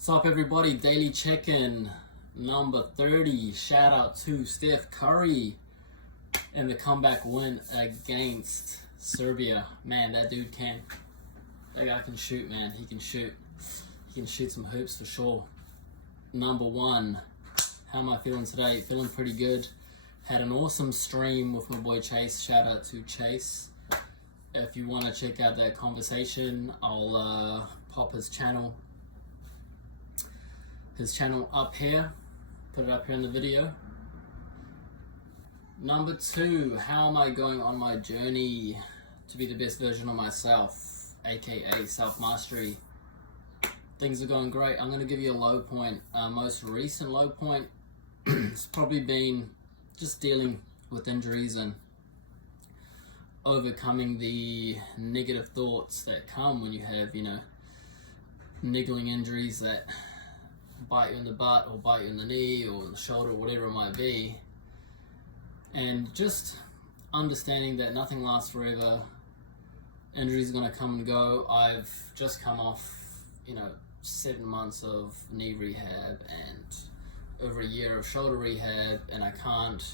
What's up, everybody? Daily check-in number 30. Shout out to Steph Curry and the comeback win against Serbia. Man, that guy can shoot, man. He can shoot. He can shoot some hoops for sure. Number one, how am I feeling today? Feeling pretty good. Had an awesome stream with my boy Chase. Shout out to Chase. If you want to check out that conversation, I'll pop his channel up here, put it up here in the video. Number two, how am I going on my journey to be the best version of myself, aka self-mastery? Things are going great. I'm going to give you a low point. Most recent low point has probably been just dealing with injuries and overcoming the negative thoughts that come when you have, niggling injuries that bite you in the butt or bite you in the knee or in the shoulder, whatever it might be. And just understanding that nothing lasts forever. Injuries are going to come and go. I've just come off, 7 months of knee rehab and over a year of shoulder rehab, and I can't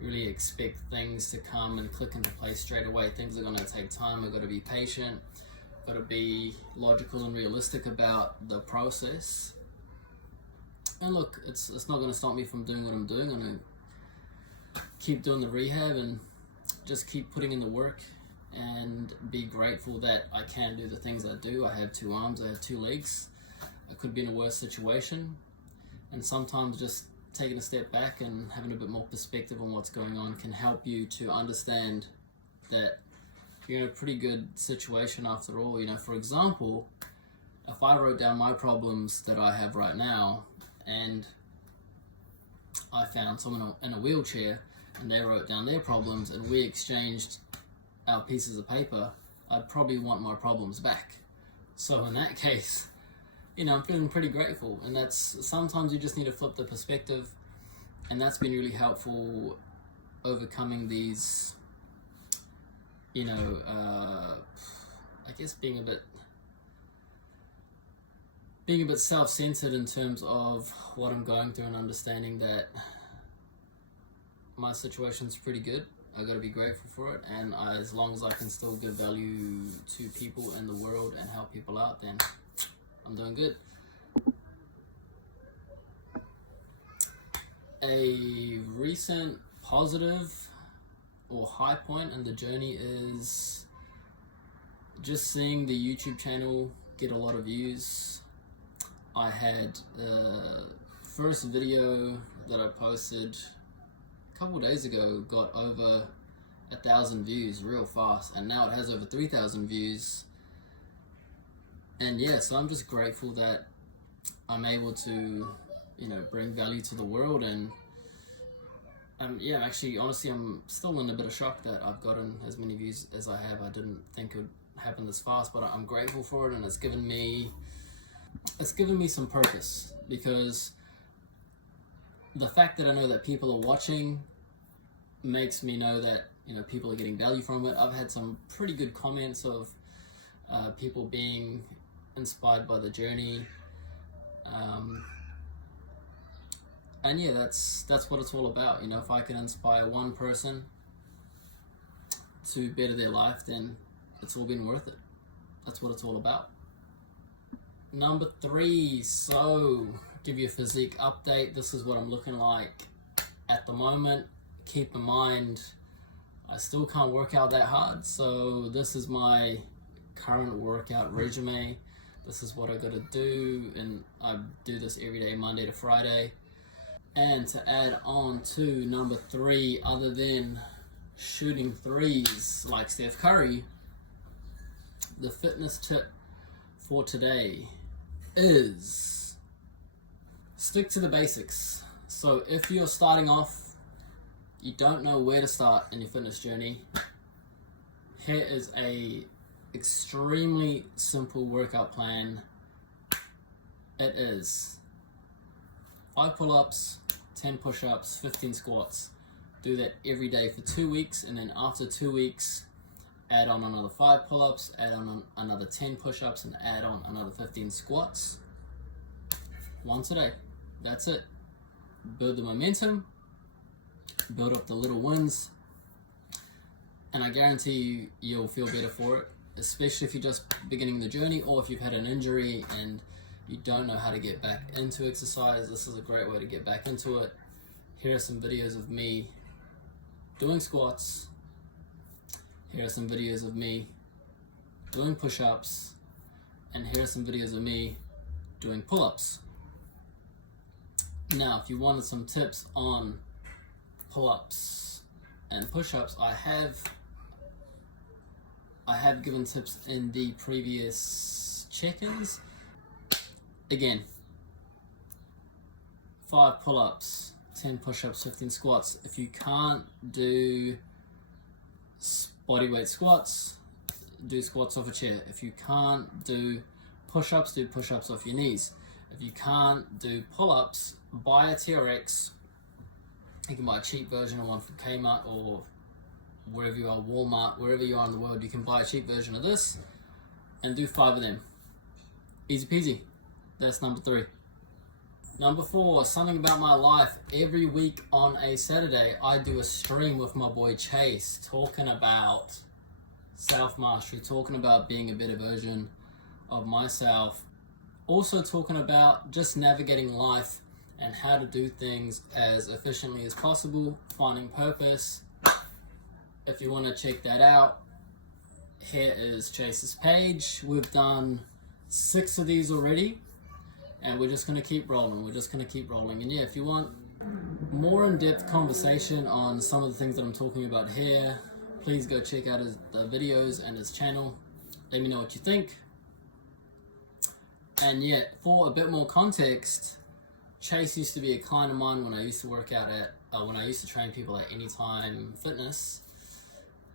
really expect things to come and click into place straight away. Things are going to take time. I've got to be patient. I've got to be logical and realistic about the process. And look, it's not going to stop me from doing what I'm doing. I'm going to keep doing the rehab and just keep putting in the work and be grateful that I can do the things I do. I have 2 arms, I have 2 legs. I could be in a worse situation. And sometimes just taking a step back and having a bit more perspective on what's going on can help you to understand that you're in a pretty good situation after all. For example, if I wrote down my problems that I have right now and I found someone in a wheelchair and they wrote down their problems and we exchanged our pieces of paper, I'd probably want my problems back. So in that case, I'm feeling pretty grateful, and that's sometimes you just need to flip the perspective, and that's been really helpful overcoming these, I guess being a bit self-centered in terms of what I'm going through and understanding that my situation's pretty good. I got to be grateful for it, and as long as I can still give value to people in the world and help people out, then I'm doing good. A recent positive or high point in the journey is just seeing the YouTube channel get a lot of views. I had the first video that I posted a couple days ago got over 1,000 views real fast, and now it has over 3,000 views. And yeah, so I'm just grateful that I'm able to, bring value to the world. And actually, honestly, I'm still in a bit of shock that I've gotten as many views as I have. I didn't think it would happen this fast, but I'm grateful for it, and it's given me some purpose, because the fact that I know that people are watching makes me know that, people are getting value from it. I've had some pretty good comments of people being inspired by the journey, and yeah, that's what it's all about. If I can inspire one person to better their life, then it's all been worth it. That's what it's all about. Number 3, so give you a physique update. This is what I'm looking like at the moment. Keep in mind, I still can't work out that hard, so this is my current workout regimen. This is what I gotta do, and I do this every day, Monday to Friday. And to add on to number 3, other than shooting threes like Steph Curry, the fitness tip for today is stick to the basics. So if you're starting off, you don't know where to start in your fitness journey, here is a extremely simple workout plan. It is 5 pull-ups, 10 push-ups, 15 squats. Do that every day for 2 weeks, and then after 2 weeks, add on another 5 pull-ups, add on another 10 push-ups, and add on another 15 squats. once a day. That's it. Build the momentum, build up the little wins, and I guarantee you, you'll feel better for it, especially if you're just beginning the journey, or if you've had an injury and you don't know how to get back into exercise. This is a great way to get back into it. Here are some videos of me doing squats. Here are some videos of me doing push-ups. And here are some videos of me doing pull-ups. Now, if you wanted some tips on pull-ups and push-ups, I have given tips in the previous check-ins. Again, 5 pull-ups, 10 push-ups, 15 squats. If you can't do bodyweight squats, do squats off a chair. If you can't do push-ups, do push-ups off your knees. If you can't do pull-ups, buy a TRX. You can buy a cheap version of one from Kmart or wherever you are, Walmart, wherever you are in the world, you can buy a cheap version of this and do 5 of them. Easy peasy. That's number 3. Number 4, something about my life. Every week on a Saturday, I do a stream with my boy Chase, talking about self-mastery, talking about being a better version of myself. Also talking about just navigating life and how to do things as efficiently as possible, finding purpose. If you want to check that out, here is Chase's page. We've done 6 of these already, and we're just going to keep rolling. And yeah, if you want more in-depth conversation on some of the things that I'm talking about here, please go check out the videos and his channel. Let me know what you think. And yet, for a bit more context, Chase used to be a client of mine when I used to work out at, when I used to train people at Anytime Fitness.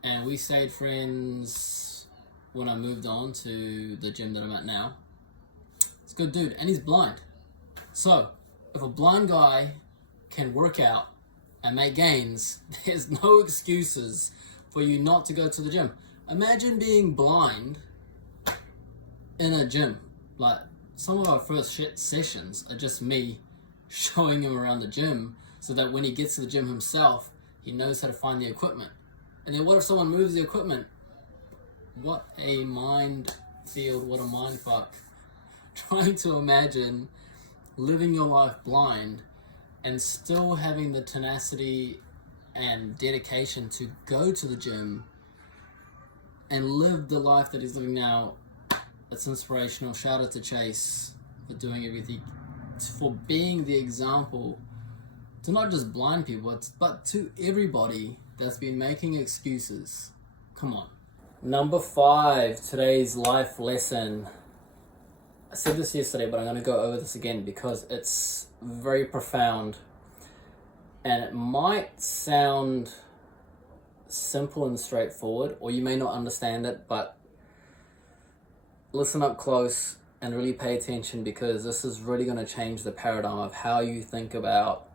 And we stayed friends when I moved on to the gym that I'm at now. It's a good dude, and he's blind. So, if a blind guy can work out and make gains, there's no excuses for you not to go to the gym. Imagine being blind in a gym. Like, some of our first sessions are just me showing him around the gym so that when he gets to the gym himself, he knows how to find the equipment. And then what if someone moves the equipment? What a minefield, what a mindfuck. Trying to imagine living your life blind and still having the tenacity and dedication to go to the gym and live the life that he's living now. It's inspirational. Shout out to Chase for doing everything, for being the example to not just blind people, but to everybody that's been making excuses. Come on. Number 5, today's life lesson. I said this yesterday, but I'm going to go over this again because it's very profound. And it might sound simple and straightforward, or you may not understand it, but listen up close and really pay attention, because this is really going to change the paradigm of how you think about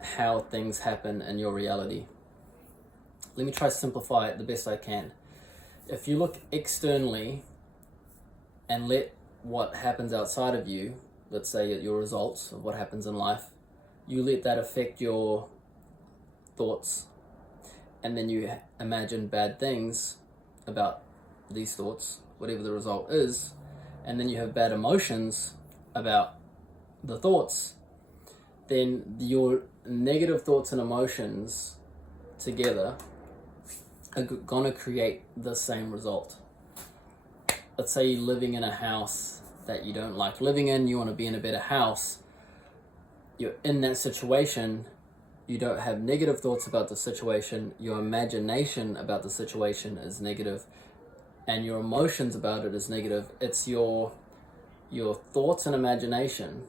how things happen in your reality. Let me try to simplify it the best I can. If you look externally and let what happens outside of you, let's say your results of what happens in life, you let that affect your thoughts, and then you imagine bad things about these thoughts, whatever the result is, and then you have bad emotions about the thoughts, then your negative thoughts and emotions together are gonna create the same result. Let's say you're living in a house that you don't like living in, you want to be in a better house. You're in that situation, you don't have negative thoughts about the situation, your imagination about the situation is negative, and your emotions about it is negative. It's your thoughts and imagination,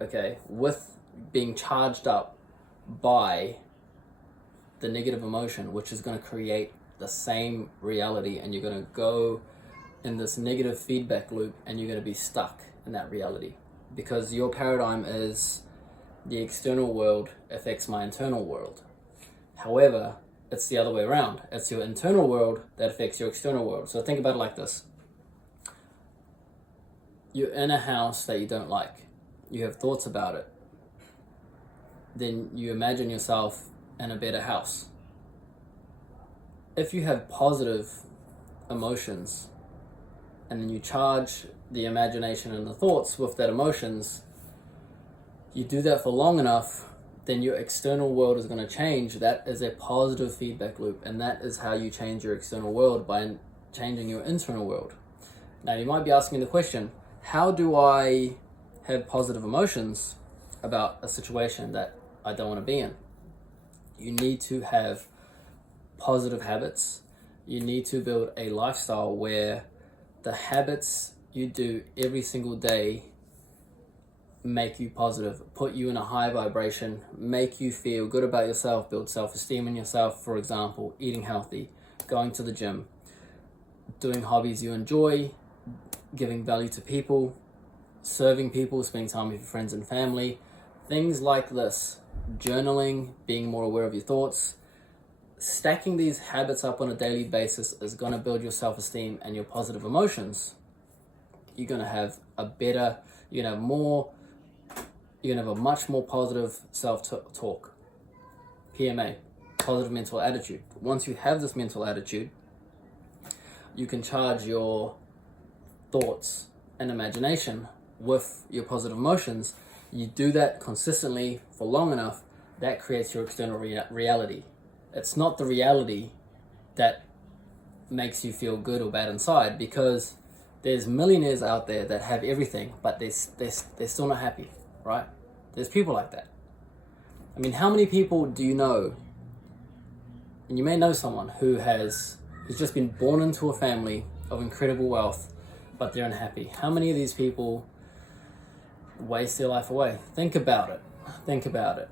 okay, with being charged up by the negative emotion, which is going to create the same reality, and you're going to go in this negative feedback loop, and you're going to be stuck in that reality, because your paradigm is the external world affects my internal world. However, it's the other way around. It's your internal world that affects your external world. So think about it like this. You're in a house that you don't like. you have thoughts about it, then you imagine yourself in a better house. If you have positive emotions and then you charge the imagination and the thoughts with that emotions, you do that for long enough, then your external world is going to change. That is a positive feedback loop, and that is how you change your external world, by changing your internal world. Now you might be asking the question, how do I have positive emotions about a situation that I don't want to be in? You need to have positive habits. You need to build a lifestyle where the habits you do every single day make you positive, put you in a high vibration, make you feel good about yourself, build self-esteem in yourself. For example, eating healthy, going to the gym, doing hobbies you enjoy, giving value to people, serving people, spending time with your friends and family, things like this. Journaling, being more aware of your thoughts. Stacking these habits up on a daily basis is going to build your self-esteem and your positive emotions. You're going to have a better, you're going to have a much more positive self-talk. PMA, positive mental attitude. Once you have this mental attitude, you can charge your thoughts and imagination with your positive emotions. You do that consistently for long enough, that creates your external reality. It's not the reality that makes you feel good or bad inside, because there's millionaires out there that have everything, but they're still not happy, right? There's people like that. I mean, how many people do you know, and you may know someone who's just been born into a family of incredible wealth, but they're unhappy? How many of these people waste their life away? Think about it. Think about it.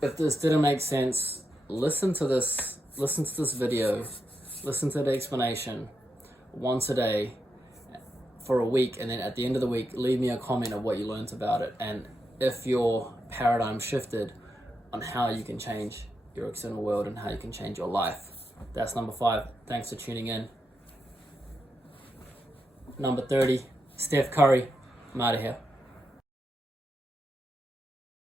If this didn't make sense, listen to this video, listen to the explanation once a day for a week, and then at the end of the week, leave me a comment of what you learned about it, and if your paradigm shifted on how you can change your external world and how you can change your life. That's number 5. Thanks for tuning in. Number 30, Steph Curry. I'm out of here.